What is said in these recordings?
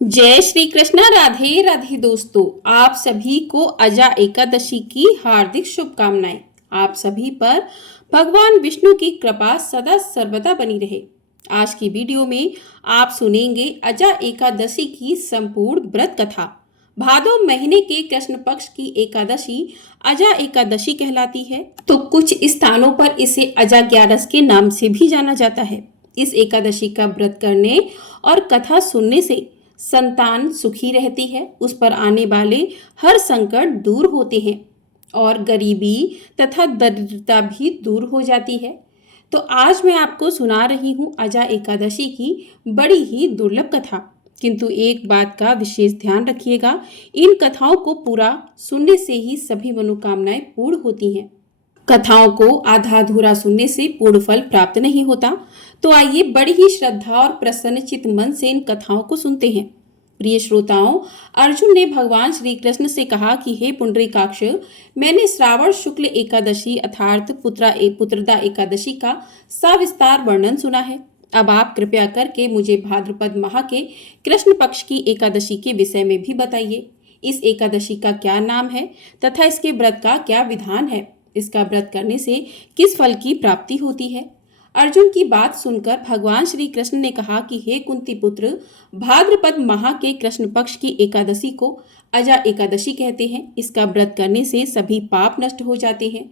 जय श्री कृष्णा। राधे राधे दोस्तों, आप सभी को अजा एकादशी की हार्दिक शुभकामनाएं। आप सभी पर भगवान विष्णु की कृपा सदा सर्वदा बनी रहे। आज की वीडियो में आप सुनेंगे अजा एकादशी की संपूर्ण व्रत कथा। भादो महीने के कृष्ण पक्ष की एकादशी अजा एकादशी कहलाती है, तो कुछ स्थानों पर इसे अजा ग्यारस के नाम से भी जाना जाता है। इस एकादशी का व्रत करने और कथा सुनने से संतान सुखी रहती है, उस पर आने वाले हर संकट दूर होते हैं और गरीबी तथा दरिद्रता भी दूर हो जाती है। तो आज मैं आपको सुना रही हूँ अजा एकादशी की बड़ी ही दुर्लभ कथा। किंतु एक बात का विशेष ध्यान रखिएगा, इन कथाओं को पूरा सुनने से ही सभी मनोकामनाएं पूर्ण होती हैं। कथाओं को आधा अधूरा सुनने से पूर्ण फल प्राप्त नहीं होता। तो आइए बड़ी ही श्रद्धा और प्रसन्नचित मन से इन कथाओं को सुनते हैं। प्रिय श्रोताओं, अर्जुन ने भगवान श्री कृष्ण से कहा कि हे पुंडरीकाक्ष, मैंने श्रावण शुक्ल एकादशी अर्थात पुत्रदा एकादशी का सविस्तार वर्णन सुना है। अब आप कृपया करके मुझे भाद्रपद माह के कृष्ण पक्ष की एकादशी के विषय में भी बताइए। इस एकादशी का क्या नाम है तथा इसके व्रत का क्या विधान है? इसका व्रत करने से किस फल की प्राप्ति होती है? अर्जुन की बात सुनकर भगवान श्री कृष्ण ने कहा कि हे कुंती पुत्र, भाद्रपद माह के कृष्ण पक्ष की एकादशी को अजा एकादशी कहते हैं। इसका व्रत करने से सभी पाप नष्ट हो जाते हैं।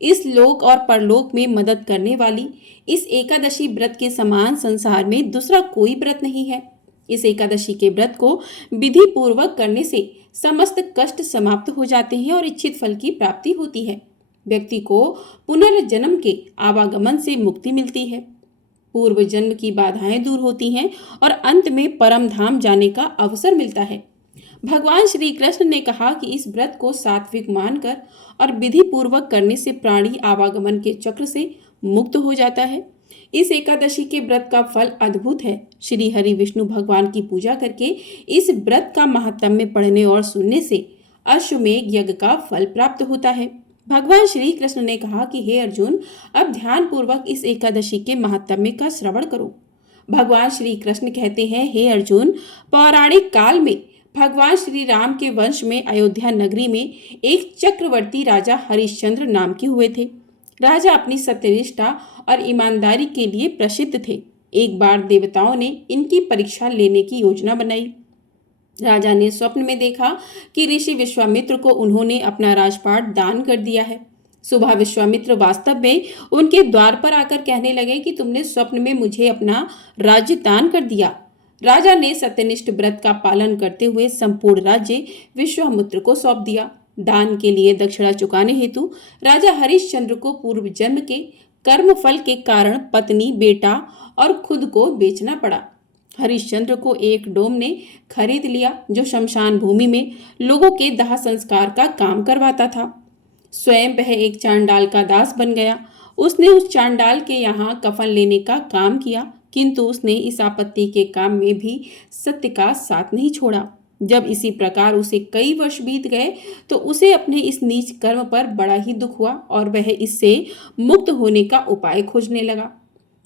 इस लोक और परलोक में मदद करने वाली इस एकादशी व्रत के समान संसार में दूसरा कोई व्रत नहीं है। इस एकादशी के व्रत को विधि पूर्वक करने से समस्त कष्ट समाप्त हो जाते हैं और इच्छित फल की प्राप्ति होती है। व्यक्ति को पुनर्जन्म के आवागमन से मुक्ति मिलती है, पूर्व जन्म की बाधाएं दूर होती हैं और अंत में परम धाम जाने का अवसर मिलता है। भगवान श्री कृष्ण ने कहा कि इस व्रत को सात्विक मानकर और विधि पूर्वक करने से प्राणी आवागमन के चक्र से मुक्त हो जाता है। इस एकादशी के व्रत का फल अद्भुत है। श्री हरि विष्णु भगवान की पूजा करके इस व्रत का महात्म्य पढ़ने और सुनने से अश्वमेध यज्ञ का फल प्राप्त होता है। भगवान श्री कृष्ण ने कहा कि हे अर्जुन, अब ध्यान पूर्वक इस एकादशी के महात्म्य का श्रवण करो। भगवान श्री कृष्ण कहते हैं, हे अर्जुन, पौराणिक काल में भगवान श्री राम के वंश में अयोध्या नगरी में एक चक्रवर्ती राजा हरिश्चंद्र नाम के हुए थे। राजा अपनी सत्यनिष्ठा और ईमानदारी के लिए प्रसिद्ध थे। एक बार देवताओं ने इनकी परीक्षा लेने की योजना बनाई। राजा ने स्वप्न में देखा कि ऋषि विश्वामित्र को उन्होंने अपना राजपाट दान कर दिया है। सुबह विश्वामित्र वास्तव में उनके द्वार पर आकर कहने लगे कि तुमने स्वप्न में मुझे अपना राज्य दान कर दिया। राजा ने सत्यनिष्ठ व्रत का पालन करते हुए संपूर्ण राज्य विश्वामित्र को सौंप दिया। दान के लिए दक्षिणा चुकाने हेतु राजा हरिश्चंद्र को पूर्व जन्म के कर्म फल के कारण पत्नी, बेटा और खुद को बेचना पड़ा। हरिश्चंद्र को एक डोम ने खरीद लिया जो शमशान भूमि में लोगों के दाह संस्कार का काम करवाता था। स्वयं वह एक चांडाल का दास बन गया। उसने उस चांडाल के यहाँ कफन लेने का काम किया, किंतु उसने इस आपत्ति के काम में भी सत्य का साथ नहीं छोड़ा। जब इसी प्रकार उसे कई वर्ष बीत गए तो उसे अपने इस नीच कर्म पर बड़ा ही दुख हुआ और वह इससे मुक्त होने का उपाय खोजने लगा।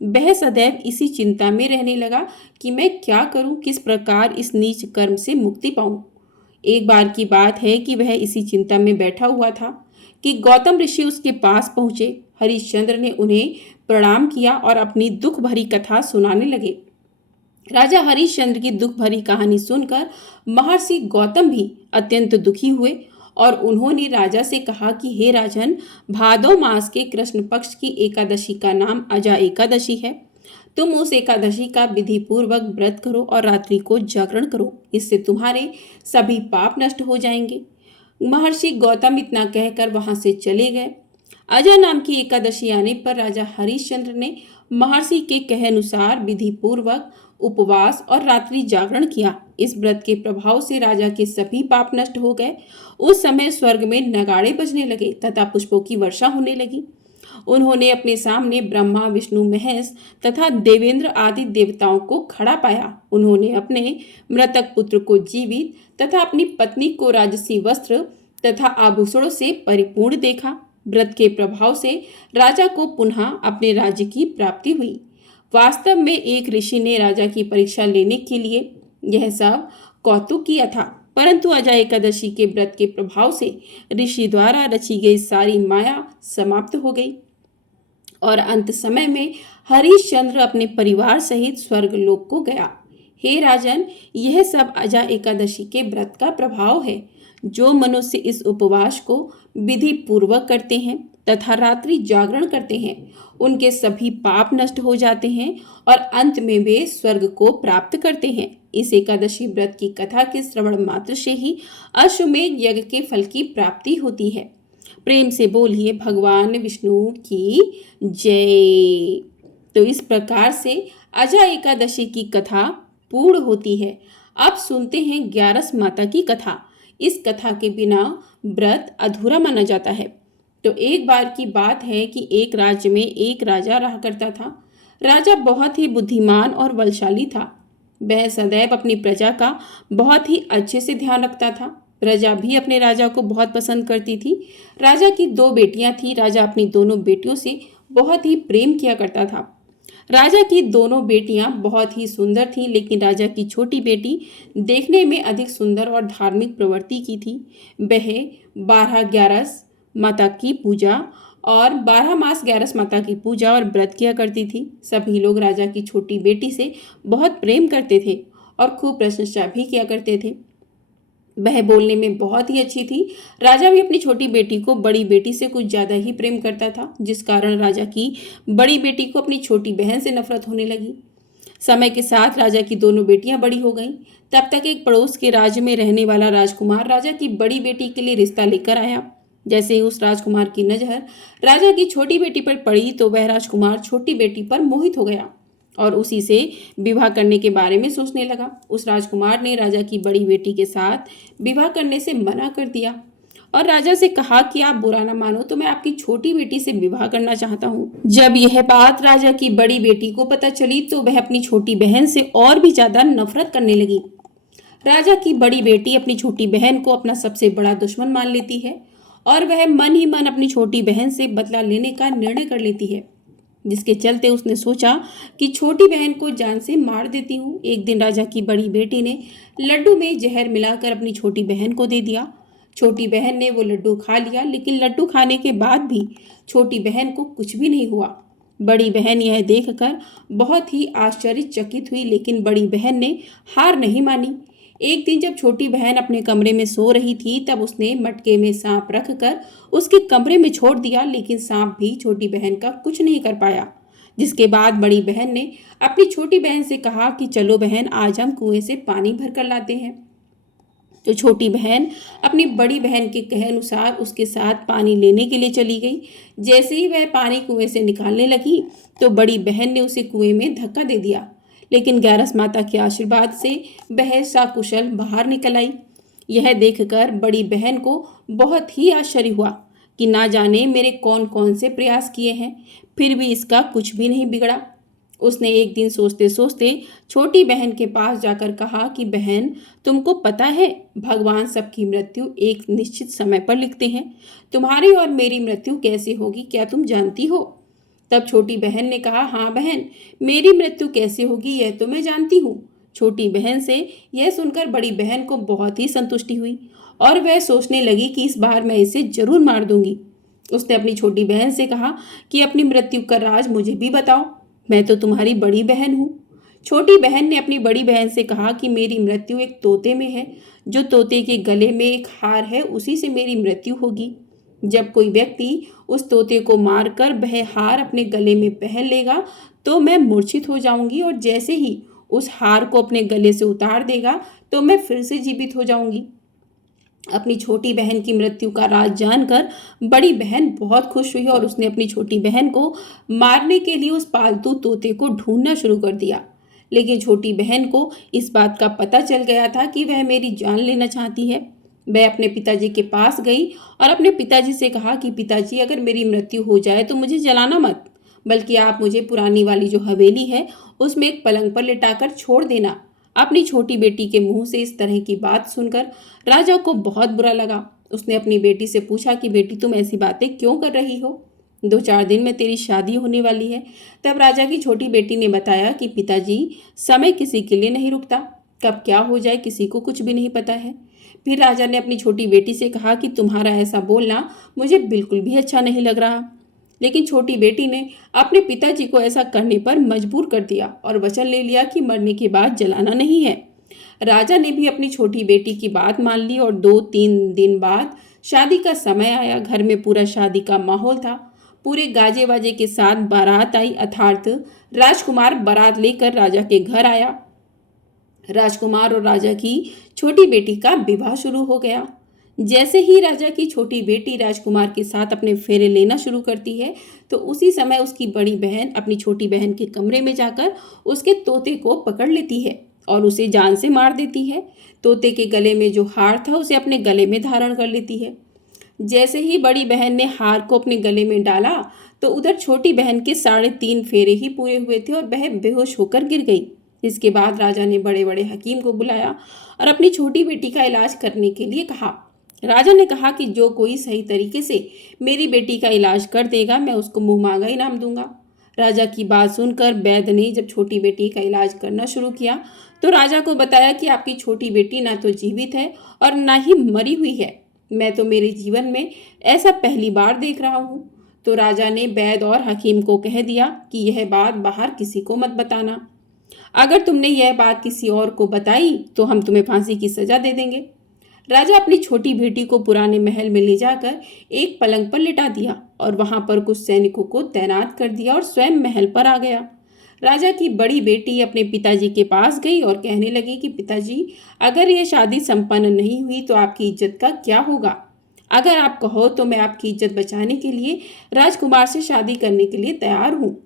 वह सदैव इसी चिंता में रहने लगा कि मैं क्या करूं, किस प्रकार इस नीच कर्म से मुक्ति पाऊं। एक बार की बात है कि वह इसी चिंता में बैठा हुआ था कि गौतम ऋषि उसके पास पहुंचे। हरिश्चंद्र ने उन्हें प्रणाम किया और अपनी दुख भरी कथा सुनाने लगे। राजा हरिश्चंद्र की दुख भरी कहानी सुनकर महर्षि गौतम भी अत्यंत दुखी हुए और उन्होंने राजा से कहा कि हे राजन, भादो मास के कृष्ण पक्ष की एकादशी का नाम अजा एकादशी है। तुम उस एकादशी का विधि पूर्वक व्रत करो और रात्रि को जागरण करो, इससे तुम्हारे सभी पाप नष्ट हो जाएंगे। महर्षि गौतम इतना कहकर वहां से चले गए। अजा नाम की एकादशी आने पर राजा हरिश्चंद्र ने महर्षि के कहे अनुसार विधि पूर्वक उपवास और रात्रि जागरण किया। इस व्रत के प्रभाव से राजा के सभी पाप नष्ट हो गए। उस समय स्वर्ग में नगाड़े बजने लगे तथा पुष्पों की वर्षा होने लगी। उन्होंने अपने सामने ब्रह्मा, विष्णु, महेश तथा देवेंद्र आदि देवताओं को खड़ा पाया। उन्होंने अपने मृतक पुत्र को जीवित तथा अपनी पत्नी को राजसी वस्त्र तथा आभूषणों से परिपूर्ण देखा। व्रत के प्रभाव से राजा को पुनः अपने राज्य की प्राप्ति हुई। वास्तव में एक ऋषि ने राजा की परीक्षा लेने के लिए यह सब कौतुकीय था, परंतु अजा एकादशी के व्रत के प्रभाव से ऋषि द्वारा रची गई सारी माया समाप्त हो गई और अंत समय में हरिश्चंद्र अपने परिवार सहित स्वर्गलोक को गया। हे राजन, यह सब अजा एकादशी के व्रत का प्रभाव है। जो मनुष्य इस उपवास को विधि पूर्वक करते हैं तथा रात्रि जागरण करते हैं, उनके सभी पाप नष्ट हो जाते हैं और अंत में वे स्वर्ग को प्राप्त करते हैं। इस एकादशी व्रत की कथा के श्रवण मात्र से ही अश्वमेध यज्ञ के फल की प्राप्ति होती है। प्रेम से बोलिए भगवान विष्णु की जय। तो इस प्रकार से अजा एकादशी की कथा पूर्ण होती है। अब सुनते हैं ग्यारस माता की कथा। इस कथा के बिना व्रत अधूरा माना जाता है। तो एक बार की बात है कि एक राज्य में एक राजा रहा करता था। राजा बहुत ही बुद्धिमान और बलशाली था। वह सदैव अपनी प्रजा का बहुत ही अच्छे से ध्यान रखता था। प्रजा भी अपने राजा को बहुत पसंद करती थी। राजा की 2 बेटियां थीं। राजा अपनी दोनों बेटियों से बहुत ही प्रेम किया करता था। राजा की दोनों बेटियां बहुत ही सुंदर थीं, लेकिन राजा की छोटी बेटी देखने में अधिक सुंदर और धार्मिक प्रवृत्ति की थी। वह 12 ग्यारस माता की पूजा और 12 मास ग्यारस माता की पूजा और व्रत किया करती थी। सभी लोग राजा की छोटी बेटी से बहुत प्रेम करते थे और खूब प्रशंसा भी किया करते थे। वह बोलने में बहुत ही अच्छी थी। राजा भी अपनी छोटी बेटी को बड़ी बेटी से कुछ ज़्यादा ही प्रेम करता था, जिस कारण राजा की बड़ी बेटी को अपनी छोटी बहन से नफरत होने लगी। समय के साथ राजा की दोनों बेटियां बड़ी हो गईं। तब तक एक पड़ोस के राज्य में रहने वाला राजकुमार राजा की बड़ी बेटी के लिए रिश्ता लेकर आया। जैसे ही उस राजकुमार की नजर राजा की छोटी बेटी पर पड़ी तो वह राजकुमार छोटी बेटी पर मोहित हो गया और उसी से विवाह करने के बारे में सोचने लगा। उस राजकुमार ने राजा की बड़ी बेटी के साथ विवाह करने से मना कर दिया और राजा से कहा कि आप बुरा ना मानो तो मैं आपकी छोटी बेटी से विवाह करना चाहता हूँ। जब यह बात राजा की बड़ी बेटी को पता चली तो वह अपनी छोटी बहन से और भी ज्यादा नफरत करने लगी। राजा की बड़ी बेटी अपनी छोटी बहन को अपना सबसे बड़ा दुश्मन मान लेती है और वह मन ही मन अपनी छोटी बहन से बदला लेने का निर्णय कर लेती है, जिसके चलते उसने सोचा कि छोटी बहन को जान से मार देती हूँ। एक दिन राजा की बड़ी बेटी ने लड्डू में जहर मिलाकर अपनी छोटी बहन को दे दिया। छोटी बहन ने वो लड्डू खा लिया, लेकिन लड्डू खाने के बाद भी छोटी बहन को कुछ भी नहीं हुआ। बड़ी बहन यह देखकर बहुत ही आश्चर्यचकित हुई, लेकिन बड़ी बहन ने हार नहीं मानी। एक दिन जब छोटी बहन अपने कमरे में सो रही थी, तब उसने मटके में सांप रखकर उसके कमरे में छोड़ दिया, लेकिन सांप भी छोटी बहन का कुछ नहीं कर पाया। जिसके बाद बड़ी बहन ने अपनी छोटी बहन से कहा कि चलो बहन, आज हम कुएं से पानी भर कर लाते हैं। तो छोटी बहन अपनी बड़ी बहन के कहे अनुसार उसके साथ पानी लेने के लिए चली गई। जैसे ही वह पानी कुएं से निकालने लगी तो बड़ी बहन ने उसे कुएं में धक्का दे दिया, लेकिन ग्यारस माता के आशीर्वाद से वह सकुशल बाहर निकल आई। यह देखकर बड़ी बहन को बहुत ही आश्चर्य हुआ कि ना जाने मेरे कौन कौन से प्रयास किए हैं, फिर भी इसका कुछ भी नहीं बिगड़ा। उसने एक दिन सोचते सोचते छोटी बहन के पास जाकर कहा कि बहन, तुमको पता है भगवान सबकी मृत्यु एक निश्चित समय पर लिखते हैं। तुम्हारी और मेरी मृत्यु कैसे होगी, क्या तुम जानती हो? तब छोटी बहन ने कहा, हाँ बहन, मेरी मृत्यु कैसे होगी यह तो मैं जानती हूँ। छोटी बहन से यह सुनकर बड़ी बहन को बहुत ही संतुष्टि हुई और वह सोचने लगी कि इस बार मैं इसे जरूर मार दूंगी। उसने अपनी छोटी बहन से कहा कि अपनी मृत्यु का राज मुझे भी बताओ, मैं तो तुम्हारी बड़ी बहन हूँ। छोटी बहन ने अपनी बड़ी बहन से कहा कि मेरी मृत्यु एक तोते में है। जो तोते के गले में एक हार है, उसी से मेरी मृत्यु होगी। जब कोई व्यक्ति उस तोते को मारकर वह हार अपने गले में पहन लेगा तो मैं मूर्छित हो जाऊंगी, और जैसे ही उस हार को अपने गले से उतार देगा तो मैं फिर से जीवित हो जाऊंगी। अपनी छोटी बहन की मृत्यु का राज जानकर बड़ी बहन बहुत खुश हुई और उसने अपनी छोटी बहन को मारने के लिए उस पालतू तोते को ढूंढना शुरू कर दिया। लेकिन छोटी बहन को इस बात का पता चल गया था कि वह मेरी जान लेना चाहती है। वह अपने पिताजी के पास गई और अपने पिताजी से कहा कि पिताजी, अगर मेरी मृत्यु हो जाए तो मुझे जलाना मत, बल्कि आप मुझे पुरानी वाली जो हवेली है उसमें एक पलंग पर लिटाकर छोड़ देना। अपनी छोटी बेटी के मुंह से इस तरह की बात सुनकर राजा को बहुत बुरा लगा। उसने अपनी बेटी से पूछा कि बेटी, तुम ऐसी बातें क्यों कर रही हो? 2-4 दिन में तेरी शादी होने वाली है। तब राजा की छोटी बेटी ने बताया कि पिताजी, समय किसी के लिए नहीं रुकता। कब क्या हो जाए किसी को कुछ भी नहीं पता है। फिर राजा ने अपनी छोटी बेटी से कहा कि तुम्हारा ऐसा बोलना मुझे बिल्कुल भी अच्छा नहीं लग रहा। लेकिन छोटी बेटी ने अपने पिताजी को ऐसा करने पर मजबूर कर दिया और वचन ले लिया कि मरने के बाद जलाना नहीं है। राजा ने भी अपनी छोटी बेटी की बात मान ली और 2-3 दिन बाद शादी का समय आया। घर में पूरा शादी का माहौल था। पूरे गाजे बाजे के साथ बारात आई, अर्थात राजकुमार बारात लेकर राजा के घर आया। राजकुमार और राजा की छोटी बेटी का विवाह शुरू हो गया। जैसे ही राजा की छोटी बेटी राजकुमार के साथ अपने फेरे लेना शुरू करती है, तो उसी समय उसकी बड़ी बहन अपनी छोटी बहन के कमरे में जाकर उसके तोते को पकड़ लेती है और उसे जान से मार देती है। तोते के गले में जो हार था उसे अपने गले में धारण कर लेती है। जैसे ही बड़ी बहन ने हार को अपने गले में डाला, तो उधर छोटी बहन के 3.5 फेरे ही पूरे हुए थे और वह बेहोश होकर गिर गई। इसके बाद राजा ने बड़े बड़े हकीम को बुलाया और अपनी छोटी बेटी का इलाज करने के लिए कहा। राजा ने कहा कि जो कोई सही तरीके से मेरी बेटी का इलाज कर देगा, मैं उसको मुंह मांगा इनाम दूंगा। राजा की बात सुनकर वैद्य ने जब छोटी बेटी का इलाज करना शुरू किया, तो राजा को बताया कि आपकी छोटी बेटी ना तो जीवित है और ना ही मरी हुई है। मैं तो मेरे जीवन में ऐसा पहली बार देख रहा हूँ। तो राजा ने वैद्य और हकीम को कह दिया कि यह बात बाहर किसी को मत बताना। अगर तुमने यह बात किसी और को बताई तो हम तुम्हें फांसी की सजा दे देंगे। राजा अपनी छोटी बेटी को पुराने महल में ले जाकर एक पलंग पर लिटा दिया और वहां पर कुछ सैनिकों को तैनात कर दिया और स्वयं महल पर आ गया। राजा की बड़ी बेटी अपने पिताजी के पास गई और कहने लगी कि पिताजी, अगर यह शादी संपन्न नहीं हुई तो आपकी इज्जत का क्या होगा? अगर आप कहो तो मैं आपकी इज्जत बचाने के लिए राजकुमार से शादी करने के लिए तैयार हूँ।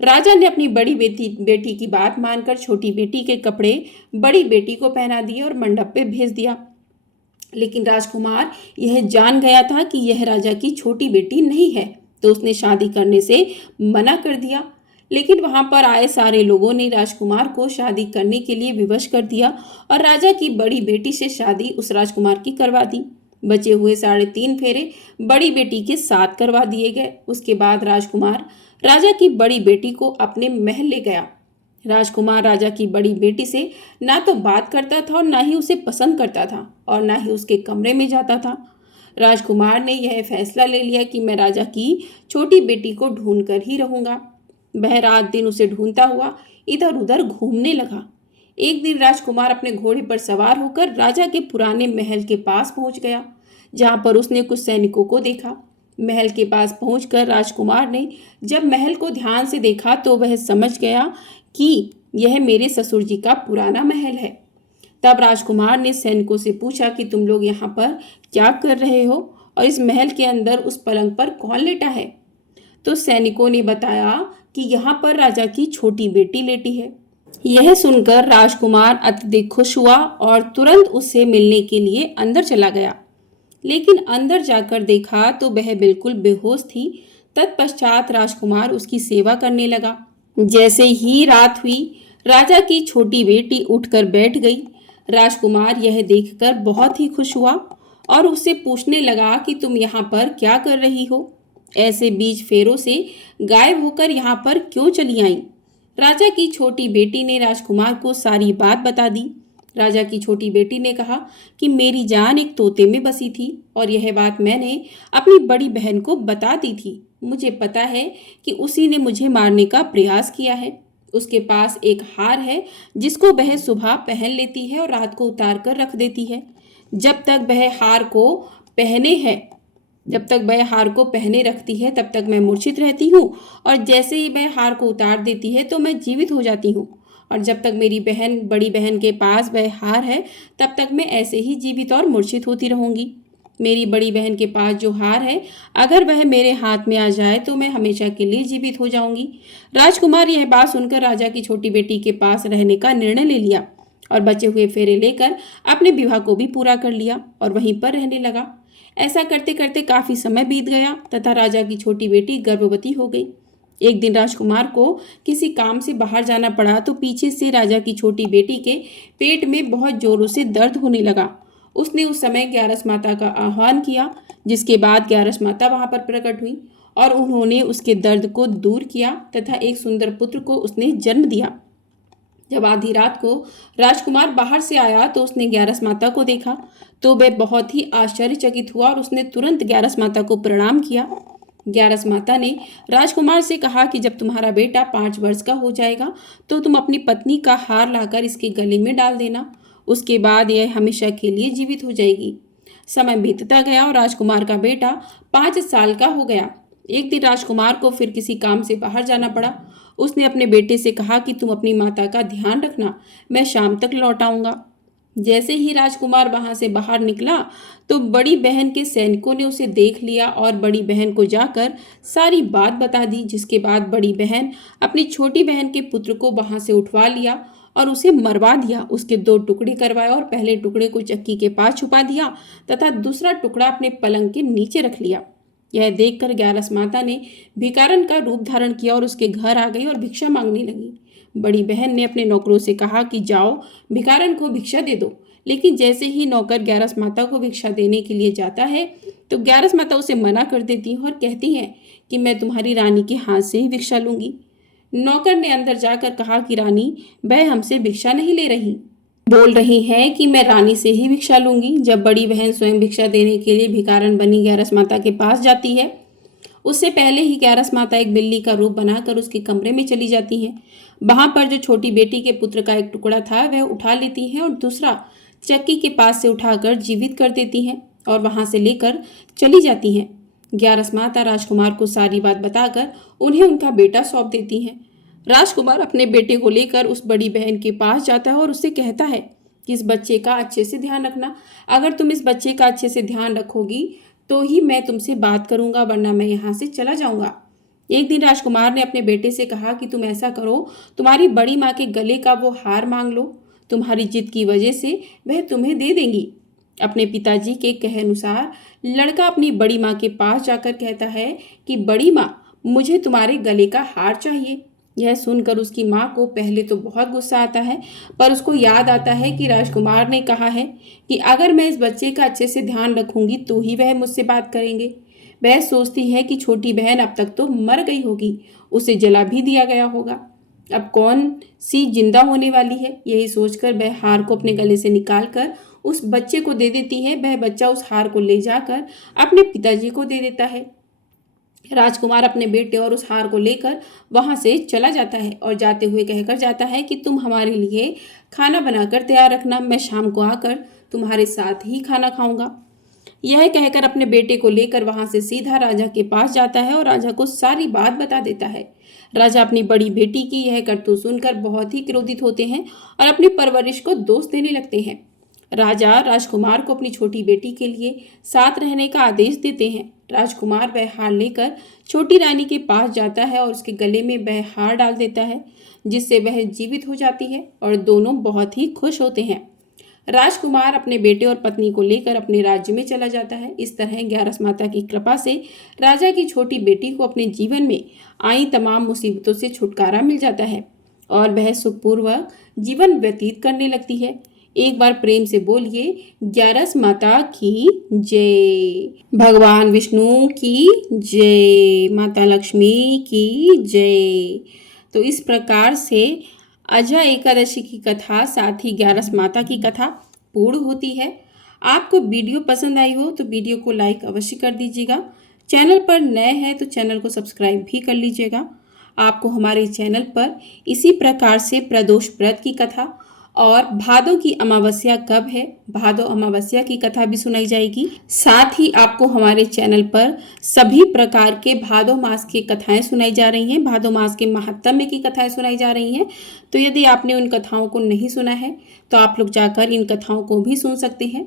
राजा ने अपनी बड़ी बेटी की बात मानकर छोटी बेटी के कपड़े बड़ी बेटी को पहना दिए और मंडप पे भेज दिया। लेकिन राजकुमार यह जान गया था कि यह राजा की छोटी बेटी नहीं है, तो उसने शादी करने से मना कर दिया। लेकिन वहां पर आए सारे लोगों ने राजकुमार को शादी करने के लिए विवश कर दिया और राजा की बड़ी बेटी से शादी उस राजकुमार की करवा दी। बचे हुए 3.5 फेरे बड़ी बेटी के साथ करवा दिए गए। उसके बाद राजकुमार राजा की बड़ी बेटी को अपने महल ले गया। राजकुमार राजा की बड़ी बेटी से ना तो बात करता था और ना ही उसे पसंद करता था और ना ही उसके कमरे में जाता था। राजकुमार ने यह फैसला ले लिया कि मैं राजा की छोटी बेटी को ढूंढ कर ही रहूंगा। वह रात दिन उसे ढूंढता हुआ इधर उधर घूमने लगा। एक दिन राजकुमार अपने घोड़े पर सवार होकर राजा के पुराने महल के पास पहुंच गया, जहां पर उसने कुछ सैनिकों को देखा। महल के पास पहुंचकर राजकुमार ने जब महल को ध्यान से देखा तो वह समझ गया कि यह मेरे ससुर जी का पुराना महल है। तब राजकुमार ने सैनिकों से पूछा कि तुम लोग यहाँ पर क्या कर रहे हो और इस महल के अंदर उस पलंग पर कौन लेटा है? तो सैनिकों ने बताया कि यहाँ पर राजा की छोटी बेटी लेटी है। यह सुनकर राजकुमार अत्यधिक खुश हुआ और तुरंत उससे मिलने के लिए अंदर चला गया। लेकिन अंदर जाकर देखा तो वह बिल्कुल बेहोश थी। तत्पश्चात राजकुमार उसकी सेवा करने लगा। जैसे ही रात हुई, राजा की छोटी बेटी उठकर बैठ गई। राजकुमार यह देखकर बहुत ही खुश हुआ और उससे पूछने लगा कि तुम यहाँ पर क्या कर रही हो? ऐसे बीच फेरों से गायब होकर यहाँ पर क्यों चली आई? राजा की छोटी बेटी ने राजकुमार को सारी बात बता दी। राजा की छोटी बेटी ने कहा कि मेरी जान एक तोते में बसी थी और यह बात मैंने अपनी बड़ी बहन को बता दी थी। मुझे पता है कि उसी ने मुझे मारने का प्रयास किया है। उसके पास एक हार है जिसको वह सुबह पहन लेती है और रात को उतार कर रख देती है। जब तक वह हार को पहने रखती है तब तक मैं मूर्छित रहती हूँ और जैसे ही वह हार को उतार देती है तो मैं जीवित हो जाती हूँ। और जब तक मेरी बड़ी बहन के पास वह हार है तब तक मैं ऐसे ही जीवित और मूर्छित होती रहूंगी। मेरी बड़ी बहन के पास जो हार है, अगर वह मेरे हाथ में आ जाए तो मैं हमेशा के लिए जीवित हो जाऊंगी। राजकुमार यह बात सुनकर राजा की छोटी बेटी के पास रहने का निर्णय ले लिया और बचे हुए फेरे लेकर अपने विवाह को भी पूरा कर लिया और वहीं पर रहने लगा। ऐसा करते करते काफी समय बीत गया तथा राजा की छोटी बेटी गर्भवती हो गई। एक दिन राजकुमार को किसी काम से बाहर जाना पड़ा तो पीछे से राजा की छोटी बेटी के पेट में बहुत जोरों से दर्द होने लगा। उसने उस समय ग्यारस माता का आह्वान किया, जिसके बाद ग्यारस माता वहां पर प्रकट हुई और उन्होंने उसके दर्द को दूर किया तथा एक सुंदर पुत्र को उसने जन्म दिया। जब आधी रात को राजकुमार बाहर से आया तो उसने ग्यारस माता को देखा तो वह बहुत ही आश्चर्यचकित हुआ और उसने तुरंत ग्यारस माता को प्रणाम किया। ग्यारस माता ने राजकुमार से कहा कि जब तुम्हारा बेटा 5 वर्ष का हो जाएगा तो तुम अपनी पत्नी का हार लाकर इसके गले में डाल देना। उसके बाद यह हमेशा के लिए जीवित हो जाएगी। समय बीतता गया और राजकुमार का बेटा 5 साल का हो गया। एक दिन राजकुमार को फिर किसी काम से बाहर जाना पड़ा। उसने अपने बेटे से कहा कि तुम अपनी माता का ध्यान रखना, मैं शाम तक लौट आऊंगा। जैसे ही राजकुमार वहां से बाहर निकला तो बड़ी बहन के सैनिकों ने उसे देख लिया और बड़ी बहन को जाकर सारी बात बता दी, जिसके बाद बड़ी बहन अपनी छोटी बहन के पुत्र को वहां से उठवा लिया और उसे मरवा दिया। उसके 2 टुकड़े करवाए और पहले टुकड़े को चक्की के पास छुपा दिया तथा दूसरा टुकड़ा अपने पलंग के नीचे रख लिया। यह देखकर ग्यारस माता ने भिखारन का रूप धारण किया और उसके घर आ गई और भिक्षा मांगने लगी। बड़ी बहन ने अपने नौकरों से कहा कि जाओ भिखारन को भिक्षा दे दो, लेकिन जैसे ही नौकर ग्यारस माता को भिक्षा देने के लिए जाता है तो ग्यारस माता उसे मना कर देती है और कहती है कि मैं तुम्हारी रानी के हाथ से ही भिक्षा लूंगी। नौकर ने अंदर जाकर कहा कि रानी, वह हमसे भिक्षा नहीं ले रही, बोल रही है कि मैं रानी से ही भिक्षा लूंगी। जब बड़ी बहन स्वयं भिक्षा देने के लिए भिखारन बनी ग्यारस माता के पास जाती है, उससे पहले ही ग्यारस माता एक बिल्ली का रूप बनाकर उसके कमरे में चली जाती हैं। वहां पर जो छोटी बेटी के पुत्र का एक टुकड़ा था वह उठा लेती हैं और दूसरा चक्की के पास से उठाकर जीवित कर देती हैं और वहां से लेकर चली जाती हैं। ग्यारस माता राजकुमार को सारी बात बताकर उन्हें उनका बेटा सौंप देती हैं। राजकुमार अपने बेटे को लेकर उस बड़ी बहन के पास जाता है और उससे कहता है कि इस बच्चे का अच्छे से ध्यान रखना। अगर तुम इस बच्चे का अच्छे से ध्यान रखोगी तो ही मैं तुमसे बात करूंगा, वरना मैं यहाँ से चला जाऊंगा। एक दिन राजकुमार ने अपने बेटे से कहा कि तुम ऐसा करो, तुम्हारी बड़ी माँ के गले का वो हार मांग लो, तुम्हारी जिद की वजह से वह तुम्हें दे देंगी। अपने पिताजी के कहे अनुसार लड़का अपनी बड़ी माँ के पास जाकर कहता है कि बड़ी माँ, मुझे तुम्हारे गले का हार चाहिए। यह सुनकर उसकी माँ को पहले तो बहुत गुस्सा आता है, पर उसको याद आता है कि राजकुमार ने कहा है कि अगर मैं इस बच्चे का अच्छे से ध्यान रखूंगी तो ही वह मुझसे बात करेंगे। वह सोचती है कि छोटी बहन अब तक तो मर गई होगी, उसे जला भी दिया गया होगा, अब कौन सी जिंदा होने वाली है। यही सोचकर वह हार को अपने गले से निकालकर उस बच्चे को दे देती है। वह बच्चा उस हार को ले जाकर अपने पिताजी को दे देता है। राजकुमार अपने बेटे और उस हार को लेकर वहां से चला जाता है और जाते हुए कहकर जाता है कि तुम हमारे लिए खाना बनाकर तैयार रखना, मैं शाम को आकर तुम्हारे साथ ही खाना खाऊंगा। यह कहकर अपने बेटे को लेकर वहां से सीधा राजा के पास जाता है और राजा को सारी बात बता देता है। राजा अपनी बड़ी बेटी की यह करतूत सुनकर बहुत ही क्रोधित होते हैं और अपनी परवरिश को दोष देने लगते हैं। राजा राजकुमार को अपनी छोटी बेटी के लिए साथ रहने का आदेश देते हैं। राजकुमार वह हार लेकर छोटी रानी के पास जाता है और उसके गले में वह हार डाल देता है, जिससे वह जीवित हो जाती है और दोनों बहुत ही खुश होते हैं। राजकुमार अपने बेटे और पत्नी को लेकर अपने राज्य में चला जाता है। इस तरह ग्यारस माता की कृपा से राजा की छोटी बेटी को अपने जीवन में आई तमाम मुसीबतों से छुटकारा मिल जाता है और वह सुखपूर्वक जीवन व्यतीत करने लगती है। एक बार प्रेम से बोलिए ग्यारस माता की जय, भगवान विष्णु की जय, माता लक्ष्मी की जय। तो इस प्रकार से अजा एकादशी की कथा साथ ही ग्यारस माता की कथा पूर्ण होती है। आपको वीडियो पसंद आई हो तो वीडियो को लाइक अवश्य कर दीजिएगा। चैनल पर नए हैं तो चैनल को सब्सक्राइब भी कर लीजिएगा। आपको हमारे चैनल पर इसी प्रकार से प्रदोष व्रत की कथा और भादों की अमावस्या कब है, भादों अमावस्या की कथा भी सुनाई जाएगी। साथ ही आपको हमारे चैनल पर सभी प्रकार के भादों मास की कथाएं सुनाई जा रही हैं, भादों मास के महात्म्य की कथाएं सुनाई जा रही हैं। तो यदि आपने उन कथाओं को नहीं सुना है तो आप लोग जाकर इन कथाओं को भी सुन सकते हैं।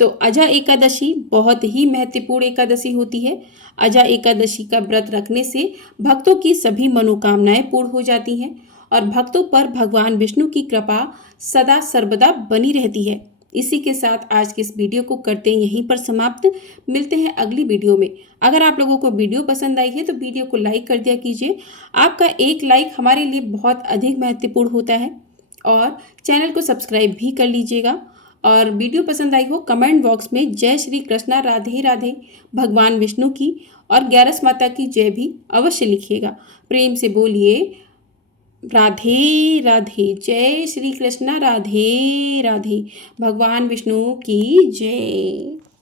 तो अजा एकादशी बहुत ही महत्वपूर्ण एकादशी होती है। अजा एकादशी का व्रत रखने से भक्तों की सभी मनोकामनाएं पूर्ण हो जाती हैं और भक्तों पर भगवान विष्णु की कृपा सदा सर्वदा बनी रहती है। इसी के साथ आज के इस वीडियो को करते हैं यहीं पर समाप्त। मिलते हैं अगली वीडियो में। अगर आप लोगों को वीडियो पसंद आई है तो वीडियो को लाइक कर दिया कीजिए। आपका एक लाइक हमारे लिए बहुत अधिक महत्वपूर्ण होता है और चैनल को सब्सक्राइब भी कर लीजिएगा। और वीडियो पसंद आई हो कमेंट बॉक्स में जय श्री कृष्णा, राधे राधे, भगवान विष्णु की और ग्यारस माता की जय भी अवश्य लिखिएगा। प्रेम से बोलिए राधे राधे। जय श्री कृष्ण। राधे राधे। भगवान विष्णु की जय।